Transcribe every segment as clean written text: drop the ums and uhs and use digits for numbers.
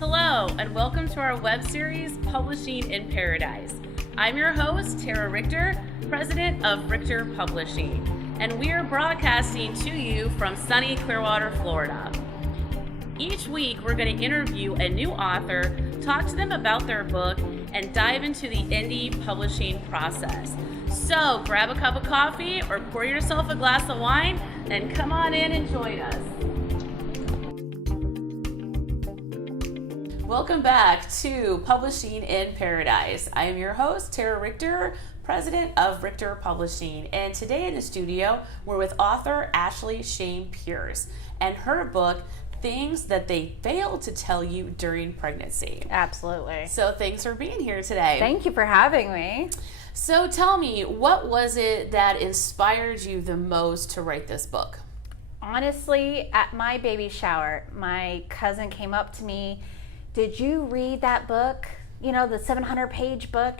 Hello, and welcome to our web series, Publishing in Paradise. I'm your host, Tara Richter, president of Richter Publishing, and we are broadcasting to you from sunny Clearwater, Florida. Each week, we're going to interview a new author, talk to them about their book, and dive into the indie publishing process. So grab a cup of coffee or pour yourself a glass of wine and come on in and join us. Welcome back to Publishing in Paradise. I am your host, Tara Richter, president of Richter Publishing. And today in the studio, we're with author Shayne Pierce and her book, Things That They Failed to Tell You During Pregnancy. Absolutely. So thanks for being here today. Thank you for having me. So tell me, what was it that inspired you the most to write this book? Honestly, at my baby shower, my cousin came up to me. Did you read that book? You know, the 700-page book?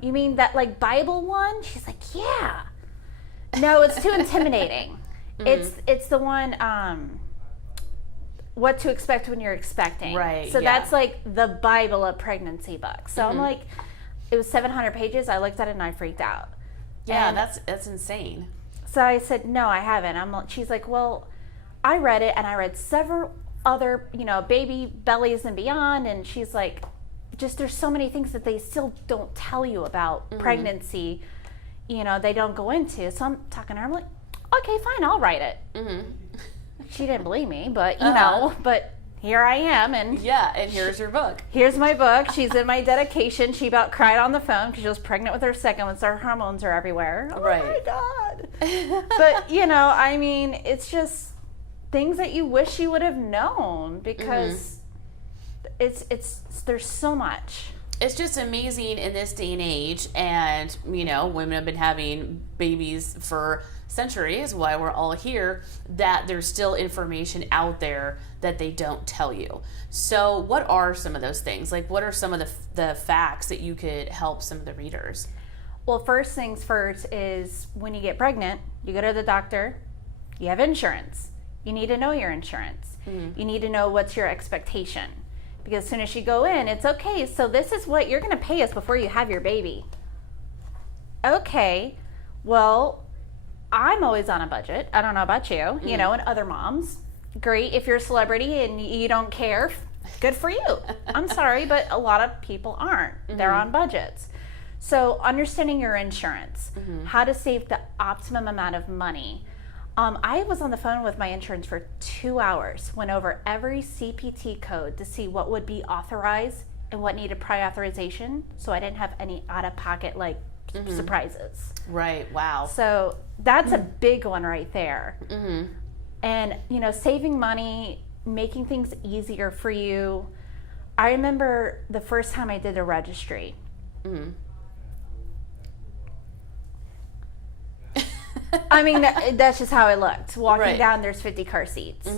You mean that, like, Bible one? She's like, yeah. No, it's too intimidating. It's the one, What to Expect When You're Expecting. Right, So yeah. that's, like, the Bible of pregnancy books. So I'm like, it was 700 pages. I looked at it and I freaked out. Yeah, And that's insane. so I said, no, I haven't. She's like, well, I read it and I read several other, baby bellies and beyond. And she's like, just there's so many things that they still don't tell you about pregnancy, they don't go into. So I'm talking to her. I'm like, okay, fine, I'll write it. She didn't believe me, but, but here I am. And Yeah, and here's your book. here's my book. She's in my dedication. She about cried on the phone because she was pregnant with her second one, so her hormones are everywhere. Oh Right. my God. But, it's just things that you wish you would have known because there's so much. It's just amazing in this day and age, and women have been having babies for centuries, why we're all here, that there's still information out there that they don't tell you. So what are some of those things? Like, what are some of the facts that you could help some of the readers? Well, first things first is when you get pregnant, you go to the doctor, you have insurance. You need to know your insurance. You need to know what's your expectation. Because as soon as you go in, it's okay, so this is what you're going to pay us before you have your baby. Okay, well, I'm always on a budget. I don't know about you, and other moms. Great if you're a celebrity and you don't care. Good for you. I'm sorry, but a lot of people aren't. They're on budgets. So understanding your insurance, how to save the optimum amount of money. I was on the phone with my insurance for 2 hours, went over every CPT code to see what would be authorized and what needed prior authorization, so I didn't have any out-of-pocket surprises. Right, wow. So that's a big one right there. And, saving money, making things easier for you. I remember the first time I did a registry. I mean, that's just how it looked. Walking down, there's 50 car seats.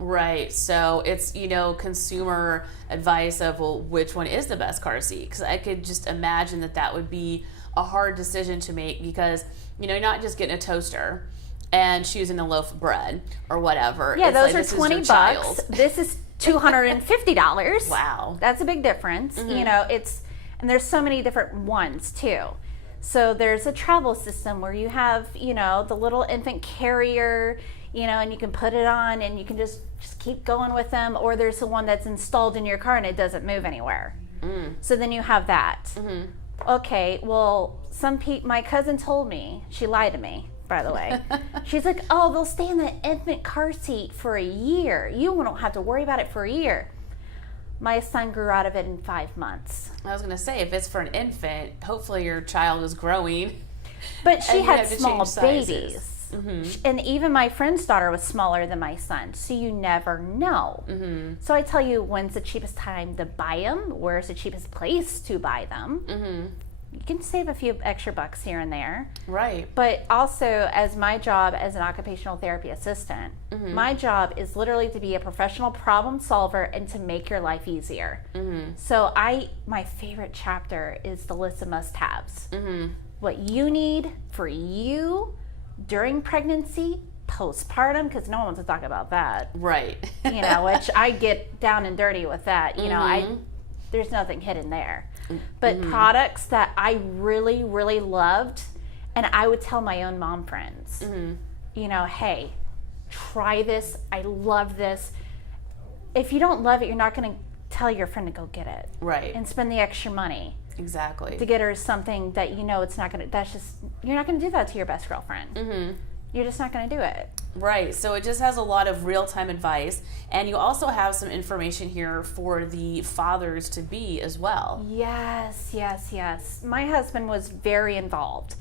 Right. So it's, consumer advice of, well, which one is the best car seat? Because I could just imagine that would be a hard decision to make because, you're not just getting a toaster and choosing a loaf of bread or whatever. Yeah, it's those are $20. This is $250. Wow. That's a big difference. And there's so many different ones too. So there's a travel system where you have, the little infant carrier, and you can put it on and you can just keep going with them. Or there's the one that's installed in your car and it doesn't move anywhere. So then you have that. Okay, well, my cousin told me, she lied to me, by the way. She's like, oh, they'll stay in the infant car seat for a year. You won't have to worry about it for a year. My son grew out of it in 5 months. I was going to say, if it's for an infant, hopefully your child is growing. But she had small babies. And even my friend's daughter was smaller than my son. So you never know. So I tell you, when's the cheapest time to buy them? Where's the cheapest place to buy them? You can save a few extra bucks here and there. Right. But also, as my job as an occupational therapy assistant, my job is literally to be a professional problem solver and to make your life easier. So my favorite chapter is the list of must-haves. What you need for you during pregnancy postpartum, because no one wants to talk about that. Right. Which I get down and dirty with that. There's nothing hidden there. But products that I really, really loved, and I would tell my own mom friends, hey, try this. I love this. If you don't love it, you're not going to tell your friend to go get it. Right. And spend the extra money. Exactly. To get her something that it's not going to, you're not going to do that to your best girlfriend. You're just not going to do it. Right. So it just has a lot of real-time advice. And you also have some information here for the fathers to be as well. Yes. My husband was very involved.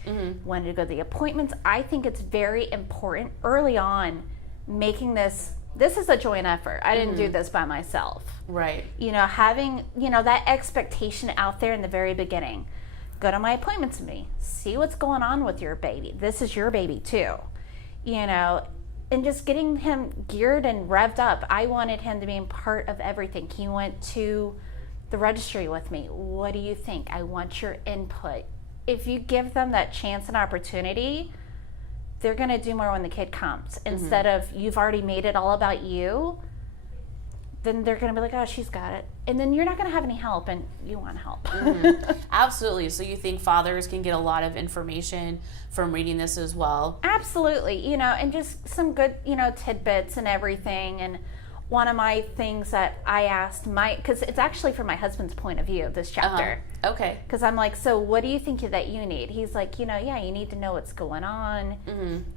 Wanted to go to the appointments. I think it's very important early on making this is a joint effort. I didn't do this by myself. Right. Having, that expectation out there in the very beginning. Go to my appointments with me. See what's going on with your baby. This is your baby too. And just getting him geared and revved up. I wanted him to be a part of everything. He went to the registry with me. What do you think? I want your input. If you give them that chance and opportunity, they're going to do more when the kid comes. Instead of you've already made it all about you, then they're going to be like, oh, she's got it. And then you're not going to have any help, and you want help. Absolutely. So you think fathers can get a lot of information from reading this as well? Absolutely. And just some good, tidbits and everything. And one of my things that I asked because it's actually from my husband's point of view, this chapter. Okay. Because I'm like, so what do you think that you need? He's like, you need to know what's going on,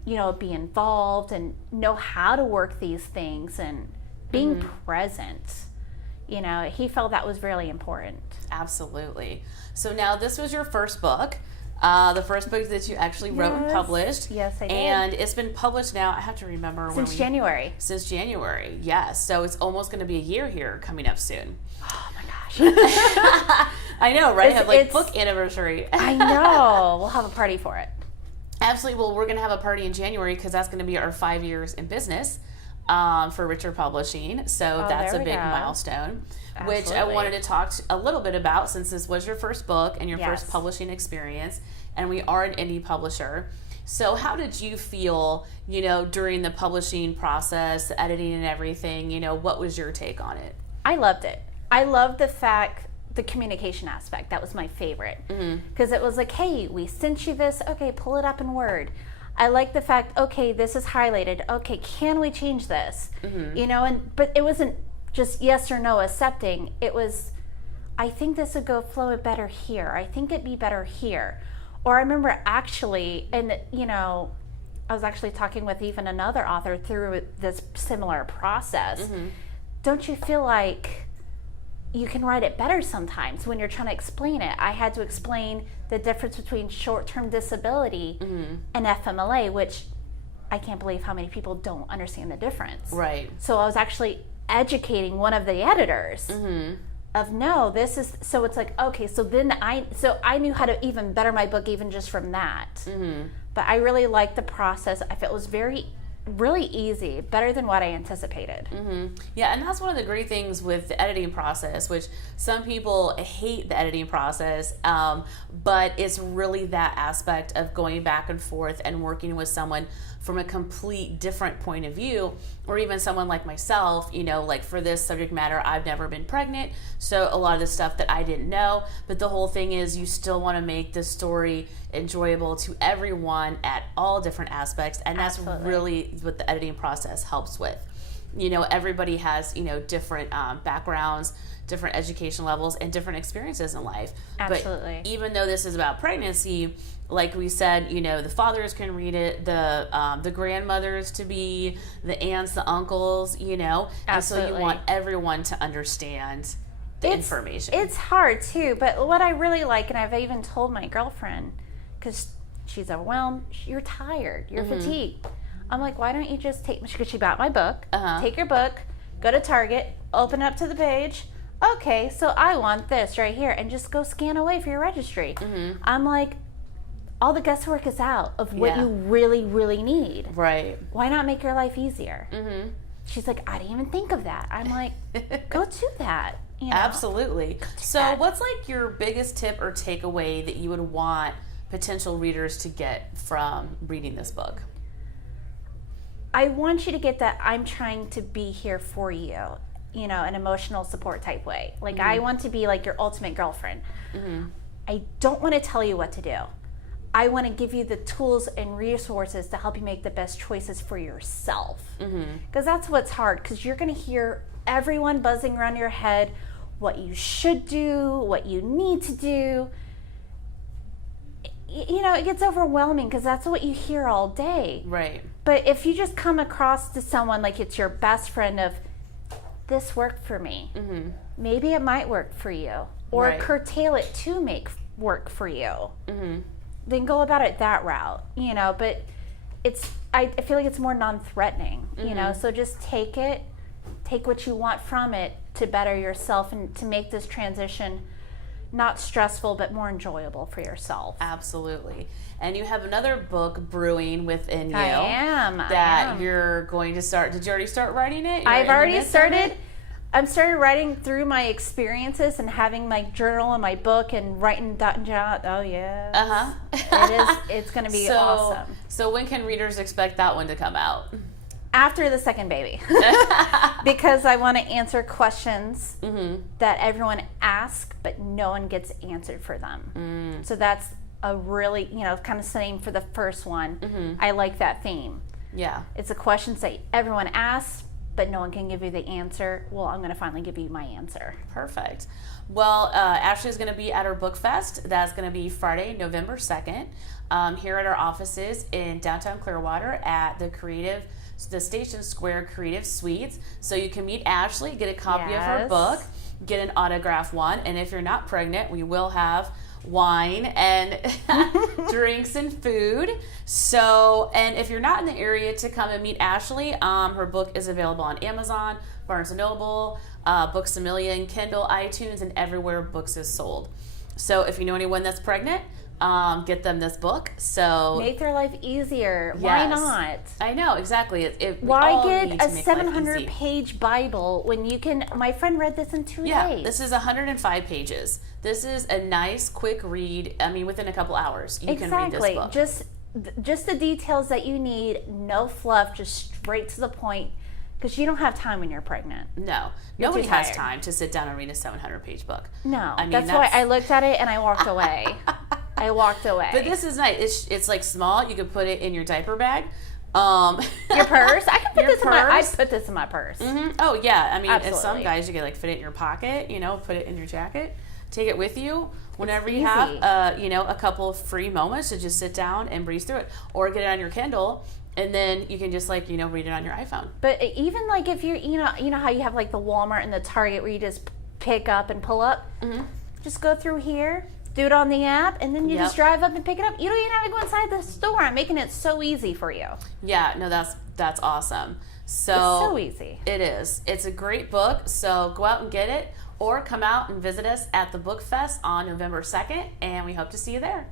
be involved and know how to work these things and being present. He felt that was really important. Absolutely. So now this was your first book. The first book that you actually wrote and published. Yes, I did. And it's been published now, I have to remember Since January. Since January, yes. So it's almost going to be a year here coming up soon. Oh my gosh. I know, right? It's book anniversary. I know. We'll have a party for it. Absolutely. Well, we're going to have a party in January because that's going to be our 5 years in business for Richter Publishing. So that's a big milestone. Absolutely. Which I wanted to talk a little bit about since this was your first book and your first publishing experience, and we are an indie publisher. So how did you feel, during the publishing process, the editing and everything, what was your take on it? I loved it. I loved the communication aspect. That was my favorite. Because it was like, hey, we sent you this. Okay, pull it up in Word. I like the fact, okay, this is highlighted. Okay, can we change this? But it wasn't just yes or no accepting. It was, I think this would flow better here. I think it'd be better here. Or I remember actually, and I was actually talking with even another author through this similar process. Don't you feel like you can write it better sometimes when you're trying to explain it? I had to explain the difference between short-term disability and FMLA, which I can't believe how many people don't understand the difference. Right. So I was actually educating one of the editors of no, this is, so it's like, okay, so then I knew how to even better my book even just from that. But I really liked the process. I felt it was really easy, better than what I anticipated. Yeah, and that's one of the great things with the editing process, which some people hate the editing process, but it's really that aspect of going back and forth and working with someone from a complete different point of view, or even someone like myself, like for this subject matter, I've never been pregnant, so a lot of the stuff that I didn't know, but the whole thing is you still want to make the story enjoyable to everyone at all different aspects, and that's really what the editing process helps with. Everybody has, different backgrounds, different education levels, and different experiences in life. Absolutely. But even though this is about pregnancy, like we said, the fathers can read it, the grandmothers to be, the aunts, the uncles, and so you want everyone to understand the information. It's hard too, but what I really like, and I've even told my girlfriend, because she's overwhelmed, you're tired, you're fatigued. I'm like, why don't you just because she bought my book, take your book, go to Target, open up to the page, okay, so I want this right here, and just go scan away for your registry. I'm like, all the guesswork is out of what you really, really need. Right. Why not make your life easier? She's like, I didn't even think of that. I'm like, go do that. Absolutely. So what's like your biggest tip or takeaway that you would want potential readers to get from reading this book? I want you to get that I'm trying to be here for you, you know, an emotional support type way. Like, I want to be like your ultimate girlfriend. I don't want to tell you what to do. I want to give you the tools and resources to help you make the best choices for yourself. Because that's what's hard, because you're going to hear everyone buzzing around your head what you should do, what you need to do. You know, it gets overwhelming because that's what you hear all day. Right. But if you just come across to someone like it's your best friend of, this worked for me, maybe it might work for you, or curtail it to make work for you, then go about it that route, you know. But I feel like it's more non-threatening, you know, so just take what you want from it to better yourself and to make this transition not stressful but more enjoyable for yourself. Absolutely. And you have another book brewing within you. I am. You're going to start. Did you already start writing it? I've already started. I've started writing through my experiences and having my journal and my book and writing down. Oh yeah. It's going to be awesome. So when can readers expect that one to come out? After the second baby. Because I want to answer questions that everyone asks, but no one gets answered for them. So that's a really, you know, kind of same for the first one. I like that theme. Yeah. It's a questions that everyone asks, but no one can give you the answer. Well, I'm going to finally give you my answer. Perfect. Well, Ashley's going to be at our book fest. That's going to be Friday, November 2nd, here at our offices in downtown Clearwater at the Station Square Creative Suites. So you can meet Ashley, get a copy of her book, get an autographed one, and if you're not pregnant, we will have wine and drinks and food. So, and if you're not in the area to come and meet Ashley, her book is available on Amazon, Barnes & Noble, Books A Million, Kindle, iTunes, and everywhere books is sold. So if you know anyone that's pregnant, get them this book. So make their life easier. Why not? I know, exactly. Why get a 700-page Bible when you can? My friend read this in 2 days. Yeah, this is 105 pages. This is a nice, quick read. I mean, within a couple hours, you can read this book. Just the details that you need. No fluff. Just straight to the point. Because you don't have time when you're pregnant. No. Nobody has time to sit down and read a 700-page book. No. I mean, that's why I looked at it and I walked away. But this is nice. It's like small. You could put it in your diaper bag. Your purse? I can put this in my. I'd put this in my purse. Oh yeah. I mean, Absolutely. Some guys you could like fit it in your pocket. You know, put it in your jacket. Take it with you whenever you have, you know, a couple of free moments to just sit down and breeze through it, or get it on your Kindle. And then you can just like, you know, read it on your iPhone. But even like if you're, you know how you have like the Walmart and the Target where you just pick up and pull up? Just go through here, do it on the app, and then you just drive up and pick it up. You don't even have to go inside the store. I'm making it so easy for you. Yeah, no, that's awesome. So it's so easy. It is. It's a great book. So go out and get it, or come out and visit us at the Book Fest on November 2nd, and we hope to see you there.